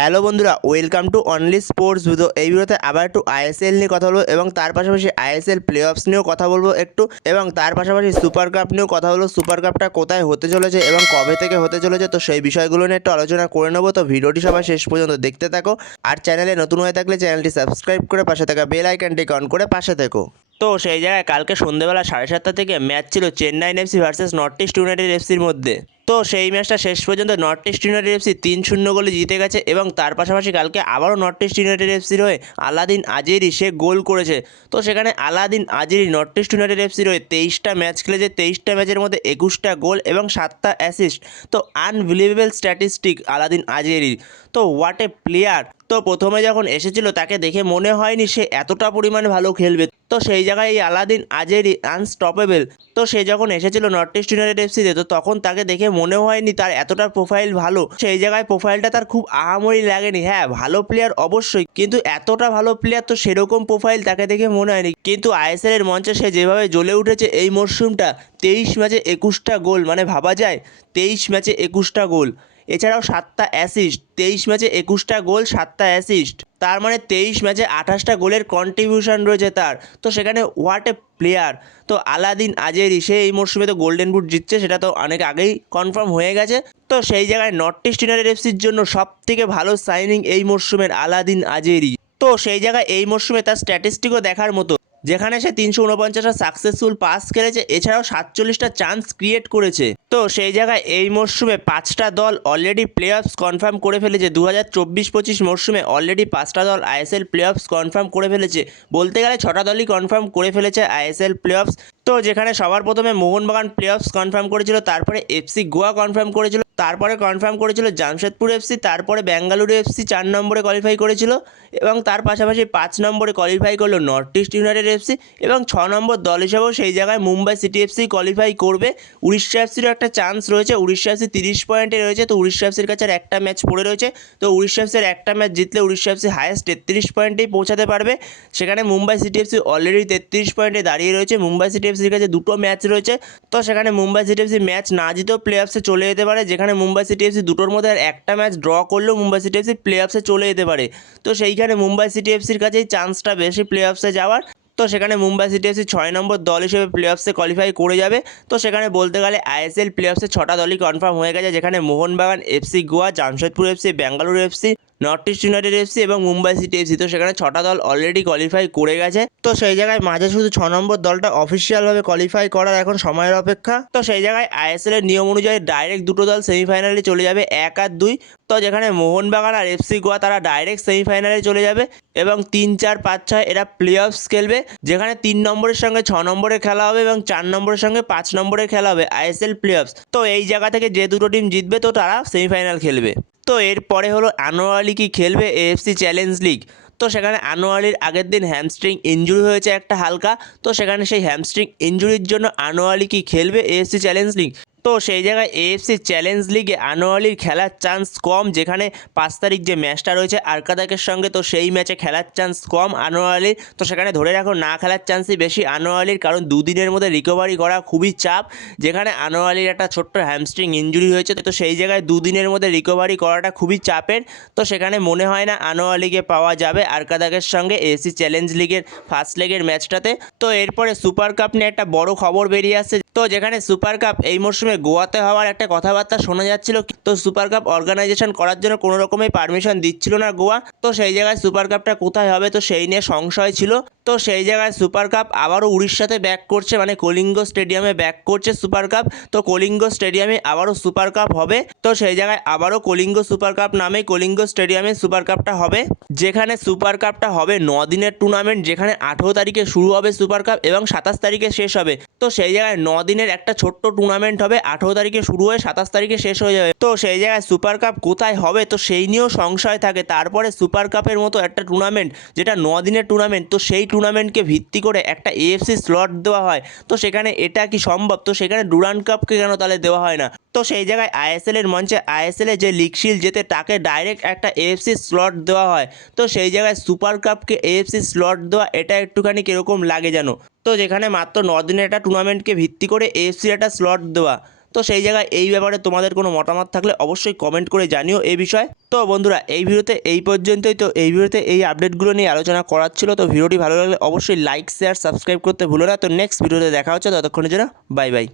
Hello বন্ধুরা welcome to only sports video এই ভিডিওতে আবার একটু আইএসএল নিয়ে কথা বলব এবং তার পাশাপাশি আইএসএল প্লে অফস নিয়েও কথা বলব একটু এবং তার পাশাপাশি সুপার কাপ নিয়েও কথা বলব। সুপার কাপটা কোথায় হতে চলেছে এবং কবে থেকে হতে চলেছে, তো সেই বিষয়গুলো নিয়ে একটু আলোচনা করে নেব। তো ভিডিওটি সবাই শেষ পর্যন্ত দেখতে থাকো। আর চ্যানেলে নতুন হয়ে থাকলে চ্যানেলটি সাবস্ক্রাইব করে পাশে থাকা বেল আইকনটিকে অন করে পাশে থেকো। তো সেই জায়গায় কালকে সন্ধ্যেবেলা সাড়ে সাতটা থেকে ম্যাচ ছিল Chennaiyin FC versus North East United এফসির মধ্যে। তো সেই ম্যাচটা শেষ পর্যন্ত নর্থ ইস্ট ইউনাইটেড এফসি তিন শূন্য গোলে জিতে গেছে এবং তার পাশাপাশি কালকে আবারও নর্থ ইস্ট ইউনাইটেড এফসির হয়ে আলাদিন আজেরি সে গোল করেছে। তো সেখানে Alaaeddine Ajaraie North East United এফসির হয়ে তেইশটা ম্যাচ খেলেছে, তেইশটা ম্যাচের মধ্যে একুশটা গোল এবং সাতটা অ্যাসিস্ট। তো আনবিলিভেবল স্ট্যাটিস্টিক আলাদিন আজেরির। তো হোয়াট এ প্লেয়ার তো প্রথমে যখন এসেছিল, তাকে দেখে মনে হয়নি সে এতটা পরিমাণে ভালো খেলবে। তো সেই জায়গায় এই আলাদিন আজেরি আনস্টপেবল তো সে যখন এসেছিল নর্থ ইস্ট ইউনাইটেড এফসিতে, তো তখন তাকে দেখে মনে হয়নি তার এতটা প্রোফাইল ভালো। সেই জায়গায় প্রোফাইলটা তার খুব আহামরি লাগেনি। হ্যাঁ ভালো প্লেয়ার অবশ্যই, কিন্তু এতটা ভালো প্লেয়ার তো সেরকম প্রোফাইল তাকে দেখে মনে হয়নি। কিন্তু আইএসএল এর মঞ্চে সে যেভাবে জ্বলে উঠেছে এই মরশুমটা, তেইশ ম্যাচে একুশটা গোল মানে ভাবা যায়, তেইশ ম্যাচে একুশটা গোল। এছাড়াও সাতটা অ্যাসিস্ট তেইশ ম্যাচে একুশটা গোল, সাতটা অ্যাসিস্ট তার মানে তেইশ ম্যাচে আঠাশটা গোলের কন্ট্রিবিউশন রয়েছে তার। তো সেখানে হোয়াট এ প্লেয়ার তো আলাদিন আজেরি, সে এই মরশুমে তো গোল্ডেন বুট জিতছে, সেটা তো অনেক আগেই কনফার্ম হয়ে গেছে। তো সেই জায়গায় নর্থ ইস্ট ইউনাইটেড এফসির জন্য সব থেকে ভালো সাইনিং এই মরশুমের আলাদিন আজেরি। তো সেই জায়গায় এই মরশুমে তার স্ট্যাটিস্টিকও দেখার মতো। যেখানে সে তিনশো উনপঞ্চাশটা সাকসেসফুল পাস খেলেছে, এছাড়াও সাতচল্লিশটা চান্স ক্রিয়েট করেছে। তো সেই জায়গায় এই মরশুমে পাঁচটা দল অলরেডি প্লে অফস কনফার্ম করে ফেলেছে। দু হাজার চব্বিশ পঁচিশ মরশুমে অলরেডি পাঁচটা দল আইএসএল প্লে অফস কনফার্ম করে ফেলেছে। বলতে গেলে ছটা দলই কনফার্ম করে ফেলেছে আইএসএল প্লে অফস তো যেখানে সবার প্রথমে মোহনবাগান প্লে অফস কনফার্ম করেছিল, তারপরে এফসি গোয়া কনফার্ম করেছিল। তারপরে কনফার্ম করেছিল জামশেদপুর এফসি তারপরে বেঙ্গালুরু এফসি চার নম্বরে কোয়ালিফাই করেছিল এবং তার পাশাপাশি পাঁচ নম্বরে কোয়ালিফাই করল নর্থ ইস্ট ইউনাইটেড এফসি এবং ছ নম্বর দল হিসেবেও সেই জায়গায় মুম্বাই সিটি এফসি কোয়ালিফাই করবে উড়িষ্যা এফসিরও একটা চান্স রয়েছে উড়িষ্যা এফসি তিরিশ পয়েন্টে রয়েছে তো উড়িষ্যা এফসির কাছে আর একটা ম্যাচ পড়ে রয়েছে তো উড়িষ্যা এফসির একটা ম্যাচ জিতলে উড়িষ্যা এফসি হায়েস্ট তেত্রিশ পয়েন্টেই পৌঁছাতে পারবে সেখানে মুম্বাই সিটি এফসি অলরেডি তেত্রিশ পয়েন্টে দাঁড়িয়ে রয়েছে মুম্বাই সিটি এফসির কাছে দুটো ম্যাচ রয়েছে তো সেখানে মুম্বাই সিটি এফসি ম্যাচ না জিতেও প্লে অফসে চলে যেতে পারে যেখানে মুম্বাই সিটি এফসি দুটোর মধ্যে আর একটা ম্যাচ ড্র করলেও মুম্বাই সিটি এফসি প্লে অফসে চলে যেতে পারে। তো সেইখানে মুম্বাই সিটি এফসির কাছেই চান্সটা বেশি প্লে অফসে যাওয়ার। তো সেখানে মুম্বাই সিটি এফসি ছয় নম্বর দল হিসেবে প্লে অফসে কোয়ালিফাই করে যাবে। তো সেখানে বলতে গেলে আইএসএল প্লে অফসে ছটা দলই কনফার্ম হয়ে গেছে, যেখানে Mohun Bagan FC Goa, Jamshedpur FC, Bengaluru FC. North East United FC এবং মুম্বাই সিটি এফসি তো সেখানে ছটা দল অলরেডি কোয়ালিফাই করে গেছে। তো সেই জায়গায় মাঝে শুধু ছ নম্বর দলটা অফিসিয়ালভাবে কোয়ালিফাই করার এখন সময়ের অপেক্ষা। তো সেই জায়গায় আইএসএল এর নিয়ম অনুযায়ী ডাইরেক্ট দুটো দল সেমিফাইনালে চলে যাবে, এক আর দুই। তো যেখানে মোহনবাগান আর এফসি গোয়া, তারা ডাইরেক্ট সেমিফাইনালে চলে যাবে এবং তিন, চার, পাঁচ, ছয় এরা প্লে অফস খেলবে। যেখানে তিন নম্বরের সঙ্গে ছ নম্বরে খেলা হবে এবং চার নম্বরের সঙ্গে পাঁচ নম্বরে খেলা হবে আইএসএল প্লে অফস তো এই জায়গা থেকে যে দুটো টিম জিতবে, তো তারা সেমিফাইনাল খেলবে। তো এরপরে হলো আনোয়ালি কি খেলবে এএফসি চ্যালেঞ্জ লিগ তো সেখানে আনোয়ালির আগের দিন হ্যামস্ট্রিং ইঞ্জুরি হয়েছে একটা হালকা, তো সেখানে সেই হ্যামস্ট্রিং ইঞ্জুরির জন্য আনোয়ালি কি খেলবে এএফসি চ্যালেঞ্জ লিগ তো সেই জায়গায় এএফসি চ্যালেঞ্জ লিগে আনোয়ালির খেলার চান্স কম, যেখানে পাঁচ তারিখ যে ম্যাচটা রয়েছে আরকাদাকের সঙ্গে, তো সেই ম্যাচে খেলার চান্স কম আনোয়ালির তো সেখানে ধরে রাখো, না খেলার চান্সই বেশি আনোয়ালির কারণ দুদিনের মধ্যে রিকভারি করা খুবই চাপ, যেখানে আনোয়ালির একটা ছোট্ট হ্যামস্ট্রিং ইঞ্জুরি হয়েছে। তো সেই জায়গায় দুদিনের মধ্যে রিকভারি করাটা খুবই চাপের। তো সেখানে মনে হয় না আনোয়ালিকে পাওয়া যাবে আরকাদাকের সঙ্গে এসি চ্যালেঞ্জ লিগের ফার্স্ট লেগের ম্যাচটাতে তো এরপরে সুপার কাপ নিয়ে একটা বড় খবর বেরিয়ে আসছে তো যেখানে সুপার কাপ এই মরশুমে গোয়াতে হওয়ার একটা কথাবার্তা শোনা যাচ্ছিল তো সুপার কাপ অর্গানাইজেশন করার জন্য কোনো রকমের পারমিশন দিচ্ছিল না গোয়া। তো সেই জায়গায় সুপার কাপটা কোথায় হবে? তো সেই নিয়ে সংশয় ছিল। তো সেই জায়গায় সুপার কাপ আবারও উড়িষ্যাতে ব্যাক করছে মানে কলিঙ্গ স্টেডিয়ামে ব্যাক করছে সুপার কাপ তো কলিঙ্গ স্টেডিয়ামে আবারও সুপার কাপ হবে। তো সেই জায়গায় আবারও কলিঙ্গ সুপার কাপ নামে কলিঙ্গ স্টেডিয়ামে সুপার কাপটা হবে। যেখানে সুপার কাপটা হবে ন দিনের টুর্নামেন্ট যেখানে আঠেরো তারিখে শুরু হবে সুপার কাপ এবং সাতাশ তারিখে শেষ হবে। তো সেই জায়গায় ন দিনের একটা ছোট্ট টুর্নামেন্ট হবে, আঠেরো তারিখে শুরু হয়ে সাতাশ তারিখে শেষ হয়ে যাবে। তো সেই জায়গায় সুপার কাপ কোথায় হবে? তো সেই নিয়েও সংশয় থাকে। তারপরে সুপার কাপের মতো একটা টুর্নামেন্ট যেটা ন দিনের টুর্নামেন্ট তো সেই টুর্নামেন্টকে ভিত্তি করে একটা এএফসি স্লট দেওয়া হয়। তো সেখানে এটা কি সম্ভব? তো সেখানে ডুরান্ড কাপকে কেন তাহলে দেওয়া হয় না? তো সেই জায়গায় আইএসএল এর মঞ্চে আইএসএল এর যে লিগ শিল্ড যেতে, তাকে ডাইরেক্ট একটা এএফসি স্লট দেওয়া হয়। তো সেই জায়গায় সুপার কাপকে এএফসি স্লট দেওয়া, এটা একটুখানি কীরকম লাগে যেন তো যেখানে মাত্র ন দিনের একটা টুর্নামেন্টকে ভিত্তি করে এএফসির একটা স্লট দেওয়া। তো সেই জায়গায় এই ব্যাপারে তোমাদের কোনো মতামত থাকলে অবশ্যই কমেন্ট করে জানিও এই বিষয়ে। তো বন্ধুরা, এই ভিডিওতে এই পর্যন্তই। তো এই ভিডিওতে এই আপডেটগুলো নিয়ে আলোচনা করার ছিল। তো ভিডিওটি ভালো লাগলে অবশ্যই লাইক শেয়ার সাবস্ক্রাইব করতে ভুলো না। তো নেক্সট ভিডিওতে দেখা হচ্ছে। ততক্ষণের জন্য বাই বাই